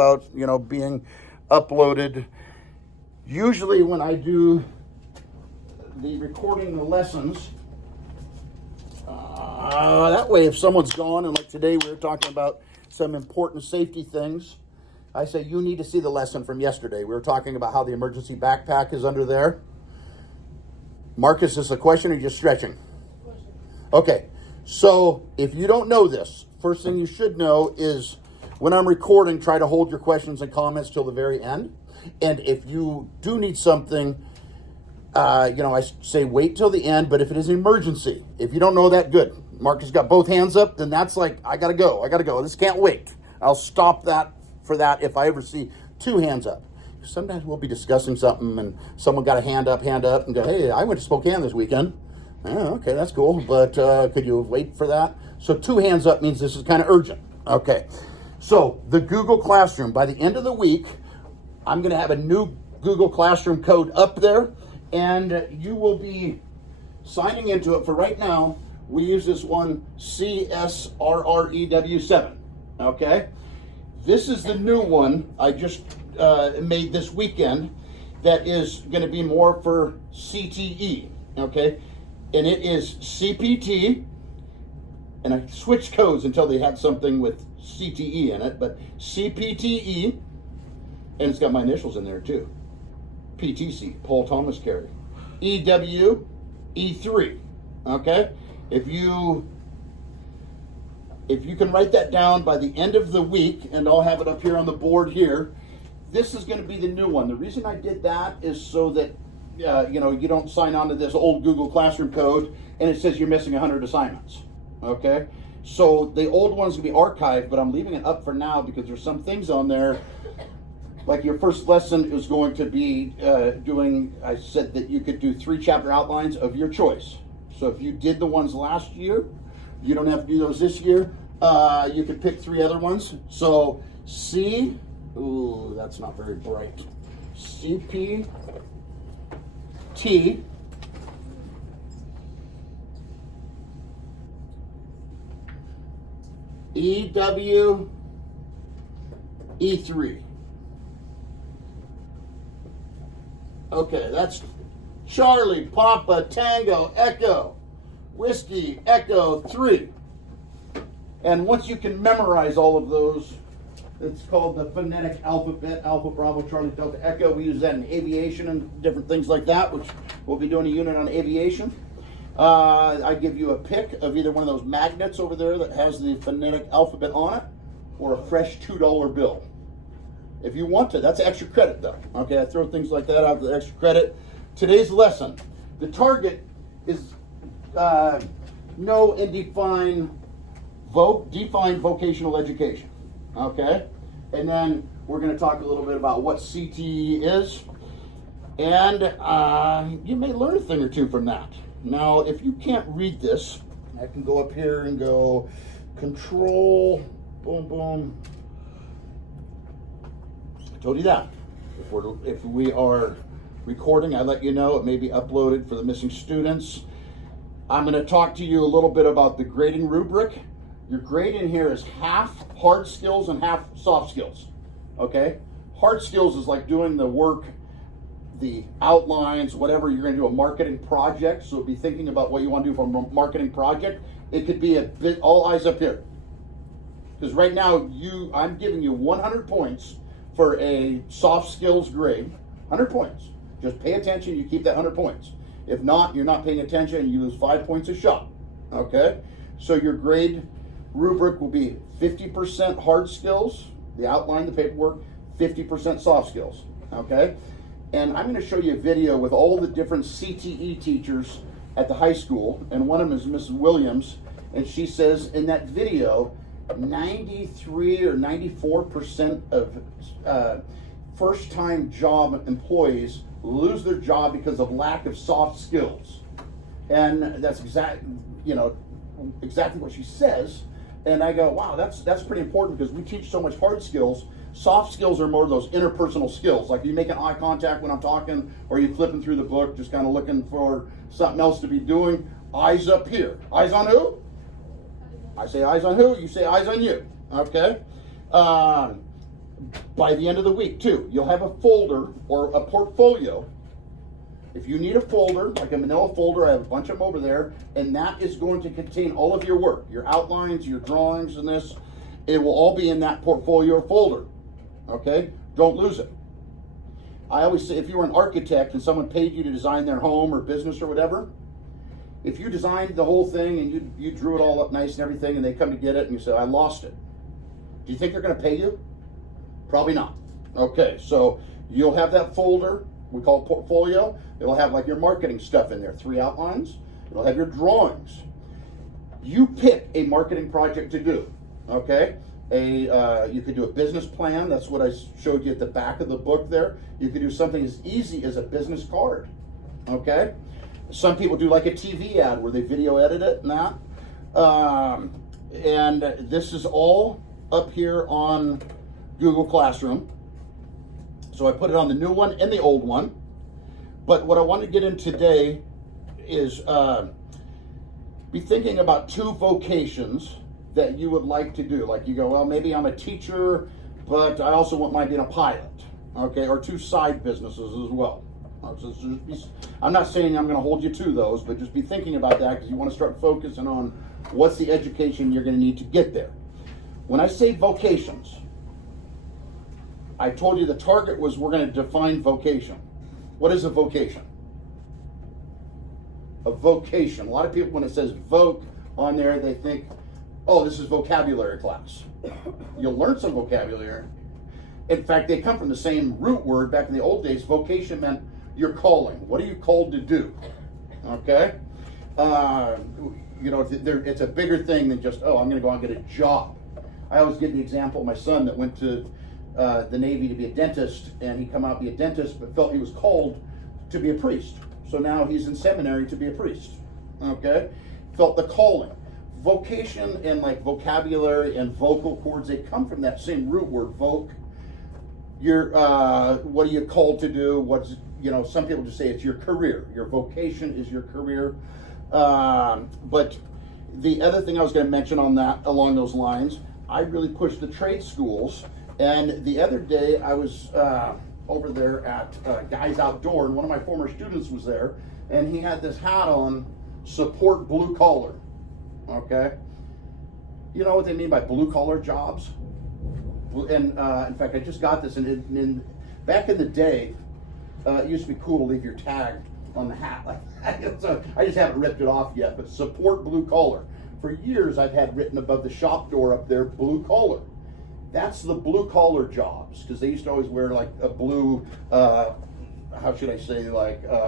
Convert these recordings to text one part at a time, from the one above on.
about, being uploaded. Usually when I do the recording the lessons, that way if someone's gone, and like today we were talking about some important safety things, I say you need to see the lesson from yesterday. We were talking about how the emergency backpack is under there. Marcus, is this a question or just stretching? Okay, so if you don't know this, first thing you should know is when I'm recording, try to hold your questions and comments till the very end. And if you do need something, I say wait till the end, but if it is an emergency, if you don't know that, good. Marcus got both hands up, then that's like, I gotta go. This can't wait. I'll stop that for that if I ever see two hands up. Sometimes we'll be discussing something and someone got a hand up and go, hey, I went to Spokane this weekend. Oh, okay, that's cool, but could you wait for that? So two hands up means this is kind of urgent. Okay, so the Google Classroom, by the end of the week, I'm gonna have a new Google Classroom code up there, and you will be signing into it. For right now, we use this one, CSRREW7, okay? This is the new one I just made this weekend that is gonna be more for CTE, okay? And it is CPT, and I switched codes until they had something with CTE in it, but CPTE, and it's got my initials in there too. PTC, Paul Thomas Carey. EW, E3, okay? If you can write that down by the end of the week, and I'll have it up here on the board here, this is gonna be the new one. The reason I did that is so that you don't sign on to this old Google Classroom code and it says you're missing 100 assignments, okay? So the old one's gonna be archived, but I'm leaving it up for now because there's some things on there, like your first lesson is going to be I said that you could do 3 chapter outlines of your choice. So if you did the ones last year, you don't have to do those this year. You could pick 3 other ones. So ooh, that's not very bright. CPT, EW, E3. Okay, that's Charlie, Papa, Tango, Echo, Whiskey, Echo, 3. And once you can memorize all of those, it's called the phonetic alphabet, Alpha, Bravo, Charlie, Delta, Echo. We use that in aviation and different things like that, which we'll be doing a unit on aviation. I give you a pick of either one of those magnets over there that has the phonetic alphabet on it, or a fresh $2 bill. If you want to, that's extra credit though. Okay, I throw things like that out for the extra credit. Today's lesson, the target is know and define vocational education. Okay, and then we're going to talk a little bit about what CTE is, and you may learn a thing or two from that. Now, if you can't read this, I can go up here and go control, boom, boom. I told you that. If we are recording, I let you know it may be uploaded for the missing students. I'm going to talk to you a little bit about the grading rubric. Your grade in here is half hard skills and half soft skills, okay? Hard skills is like doing the work, the outlines, whatever. You're gonna do a marketing project, so be thinking about what you wanna do for a marketing project. It could be a bit, all eyes up here. Because right now, I'm giving you 100 points for a soft skills grade, 100 points. Just pay attention, you keep that 100 points. If not, you're not paying attention and you lose 5 points a shot, okay? So your grade rubric will be 50% hard skills, the outline, the paperwork, 50% soft skills, okay? And I'm gonna show you a video with all the different CTE teachers at the high school, and one of them is Mrs. Williams, and she says in that video, 93 or 94% of first-time job employees lose their job because of lack of soft skills. And that's exactly what she says. And I go, wow, that's pretty important because we teach so much hard skills. Soft skills are more of those interpersonal skills, like you making eye contact when I'm talking, or you flipping through the book, just kind of looking for something else to be doing. Eyes up here. Eyes on who? I say eyes on who, you say eyes on you, okay? by the end of the week too, you'll have a folder or a portfolio. If you need a folder, like a manila folder, I have a bunch of them over there, and that is going to contain all of your work, your outlines, your drawings, and this. It will all be in that portfolio or folder, okay? Don't lose it. I always say, if you were an architect and someone paid you to design their home or business or whatever, if you designed the whole thing and you drew it all up nice and everything, and they come to get it and you say, I lost it, do you think they're going to pay you? Probably not. Okay, so you'll have that folder, we call it portfolio. It'll have like your marketing stuff in there, 3 outlines. It'll have your drawings. You pick a marketing project to do, okay? You could do a business plan. That's what I showed you at the back of the book there. You could do something as easy as a business card, okay? Some people do like a TV ad where they video edit it and that. And this is all up here on Google Classroom. So I put it on the new one and the old one. But what I want to get in today is be thinking about 2 vocations that you would like to do. Like you go, well, maybe I'm a teacher, but I also might be a pilot, okay? Or 2 side businesses as well. I'm not saying I'm going to hold you to those, but just be thinking about that because you want to start focusing on what's the education you're going to need to get there. When I say vocations, I told you the target was we're going to define vocation. What is a vocation? A vocation. A lot of people, when it says voc on there, they think, oh, this is vocabulary class. You'll learn some vocabulary. In fact, they come from the same root word. Back in the old days, vocation meant your calling. What are you called to do? Okay? It's a bigger thing than just, oh, I'm going to go out and get a job. I always give the example of my son that went to the Navy to be a dentist, and he come out to be a dentist, but felt he was called to be a priest. So now he's in seminary to be a priest. Okay? Felt the calling. Vocation and like vocabulary and vocal cords, they come from that same root word, voc. What are you called to do? Some people just say it's your career. Your vocation is your career. But the other thing I was going to mention on that, along those lines, I really push the trade schools. And the other day I was over there at Guys Outdoor, and one of my former students was there, and he had this hat on, support blue collar. Okay? You know what they mean by blue collar jobs? And in fact, I just got this, and back in the day, it used to be cool to leave your tag on the hat like that. So I just haven't ripped it off yet, but support blue collar. For years, I've had written above the shop door up there, blue collar. That's the blue collar jobs, because they used to always wear like a blue,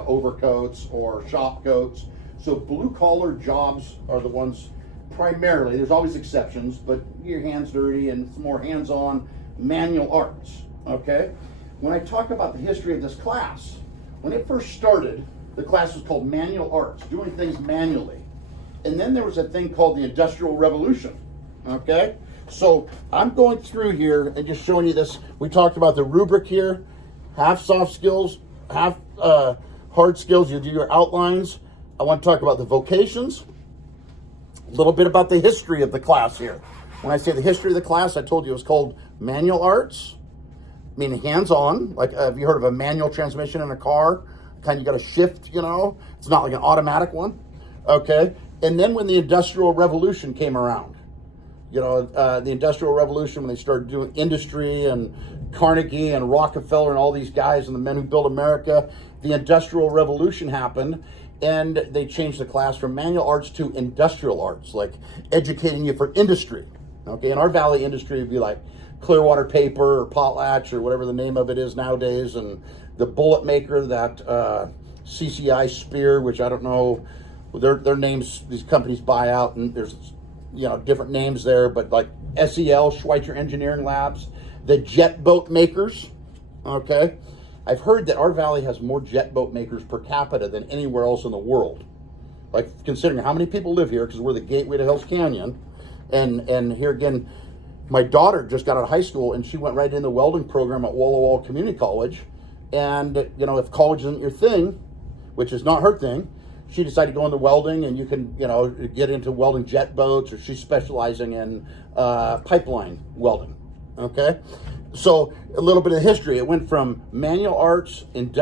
overcoats or shop coats. So blue collar jobs are the ones primarily, there's always exceptions, but your hands dirty and it's more hands-on manual arts, okay? When I talk about the history of this class, when it first started, the class was called manual arts, doing things manually. And then there was a thing called the Industrial Revolution, okay? So I'm going through here and just showing you this. We talked about the rubric here, half soft skills, half hard skills. You do your outlines. I want to talk about the vocations, a little bit about the history of the class here. When I say the history of the class, I told you it was called manual arts, meaning hands-on. Like, have you heard of a manual transmission in a car? Kind of got to shift, It's not like an automatic one, okay? And then when the Industrial Revolution came around, the Industrial Revolution, when they started doing industry and Carnegie and Rockefeller and all these guys and the men who built America, the Industrial Revolution happened, and they changed the class from manual arts to industrial arts, like educating you for industry. Okay, in our Valley industry, it'd be like Clearwater Paper or Potlatch or whatever the name of it is nowadays, and the bullet maker, that CCI Spear, which I don't know, their names, these companies buy out, and there's different names there, but like SEL, Schweitzer Engineering Labs, the jet boat makers, okay? I've heard that our valley has more jet boat makers per capita than anywhere else in the world. Like, considering how many people live here, because we're the gateway to Hell's Canyon, and here again, my daughter just got out of high school, and she went right in the welding program at Walla Walla Community College, and, if college isn't your thing, which is not her thing, she decided to go into welding, and you can, get into welding jet boats, or she's specializing in pipeline welding, okay? So a little bit of history. It went from manual arts, and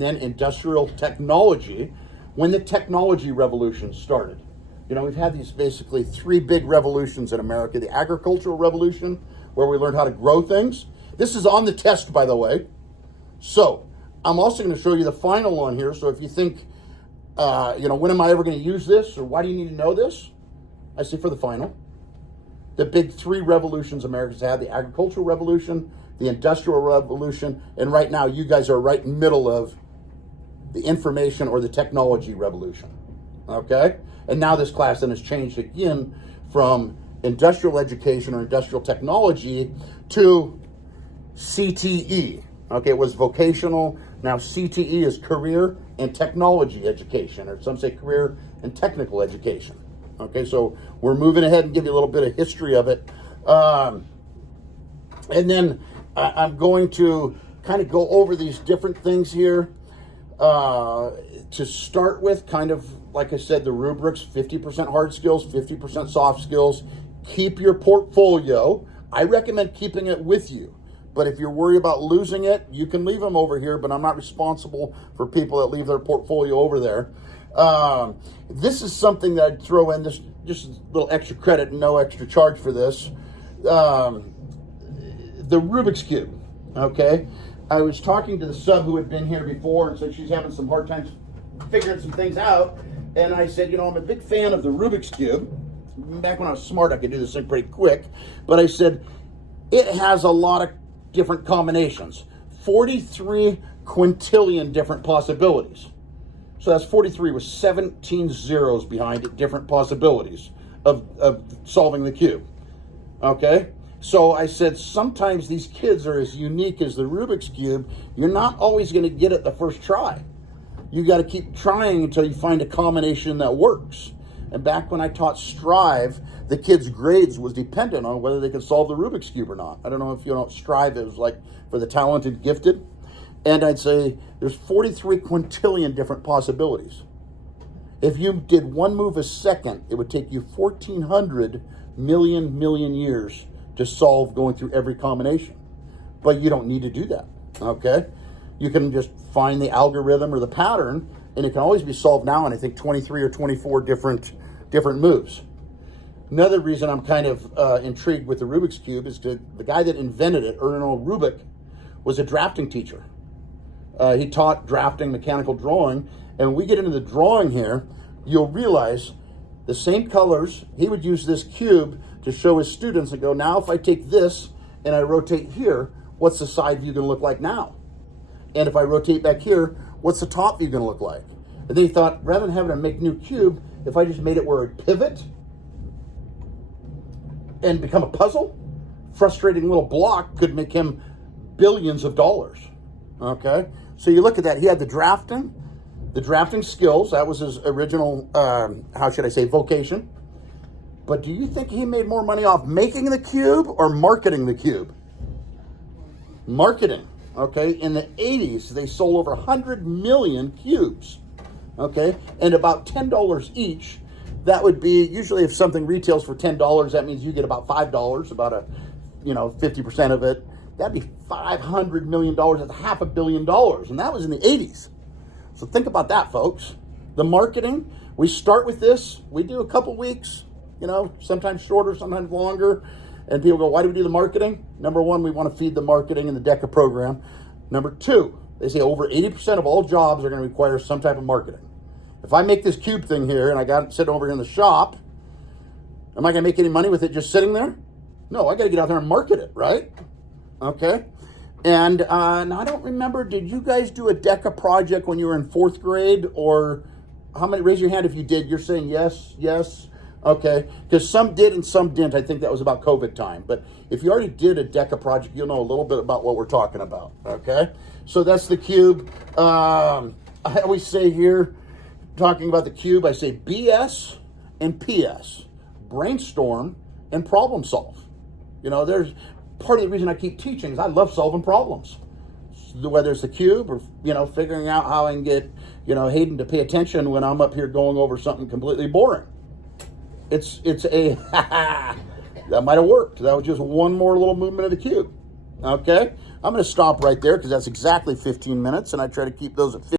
then industrial technology when the technology revolution started. We've had these basically three big revolutions in America. The agricultural revolution, where we learned how to grow things. This is on the test, by the way. So I'm also going to show you the final on here. So if you think, when am I ever going to use this, or why do you need to know this? I say for the final. The big three revolutions America's had: the agricultural revolution, the industrial revolution, and right now you guys are right in the middle of the information or the technology revolution. Okay? And now this class then has changed again from industrial education or industrial technology to CTE. Okay, it was vocational. Now CTE is career and technology education, or some say career and technical education. Okay, so we're moving ahead and give you a little bit of history of it. And then I'm going to kind of go over these different things here. To start with, kind of, like I said, the rubrics: 50% hard skills, 50% soft skills. Keep your portfolio. I recommend keeping it with you. But if you're worried about losing it, you can leave them over here, but I'm not responsible for people that leave their portfolio over there. This is something that I'd throw in, this just a little extra credit and no extra charge for this. The Rubik's Cube, okay? I was talking to the sub who had been here before and said she's having some hard times figuring some things out. And I said, I'm a big fan of the Rubik's Cube. Back when I was smart, I could do this thing pretty quick. But I said, it has a lot of different combinations. 43 quintillion different possibilities. So that's 43 with 17 zeros behind it, different possibilities of solving the cube. Okay? So I said, sometimes these kids are as unique as the Rubik's Cube. You're not always going to get it the first try. You got to keep trying until you find a combination that works. And back when I taught Strive, the kids' grades was dependent on whether they could solve the Rubik's Cube or not. I don't know if you know what Strive is, like for the talented, gifted. And I'd say there's 43 quintillion different possibilities. If you did one move a second, it would take you 1,400 million years to solve going through every combination. But you don't need to do that, okay? You can just find the algorithm or the pattern, and it can always be solved now in, I think, 23 or 24 different moves. Another reason I'm kind of intrigued with the Rubik's Cube is the guy that invented it, Erno Rubik, was a drafting teacher. He taught drafting, mechanical drawing, and when we get into the drawing here, you'll realize the same colors. He would use this cube to show his students and go, now if I take this and I rotate here, what's the side view going to look like now? And if I rotate back here, what's the top view going to look like? And then he thought, rather than having to make a new cube, if I just made it where it would pivot and become a puzzle, frustrating little block could make him billions of dollars. Okay? So you look at that. He had the drafting skills. That was his original, vocation. But do you think he made more money off making the cube or marketing the cube? Marketing. Okay, in the 80s, they sold over 100 million cubes. Okay, and about $10 each. That would be, usually if something retails for $10, that means you get about $5, about 50% of it. That'd be $500 million. That's $500 million. And that was in the 80s. So think about that, folks. The marketing, we start with this. We do a couple weeks, sometimes shorter, sometimes longer. And people go, why do we do the marketing? Number one, we want to feed the marketing and the DECA program. Number two, they say over 80% of all jobs are going to require some type of marketing. If I make this cube thing here and I got it sitting over here in the shop, am I going to make any money with it just sitting there? No, I got to get out there and market it, right? Okay. And I don't remember, did you guys do a DECA project when you were in 4th grade? Or how many, raise your hand if you did. You're saying yes, yes. Okay, because some did and some didn't. I think that was about COVID time. But if you already did a DECA project, you'll know a little bit about what we're talking about. Okay, so that's the cube. I always say here, talking about the cube, I say BS and PS, brainstorm and problem solve. There's part of the reason I keep teaching is I love solving problems. Whether it's the cube or, figuring out how I can get, Hayden to pay attention when I'm up here going over something completely boring. It's a, that might have worked. That was just one more little movement of the cube. Okay, I'm going to stop right there because that's exactly 15 minutes, and I try to keep those at 15.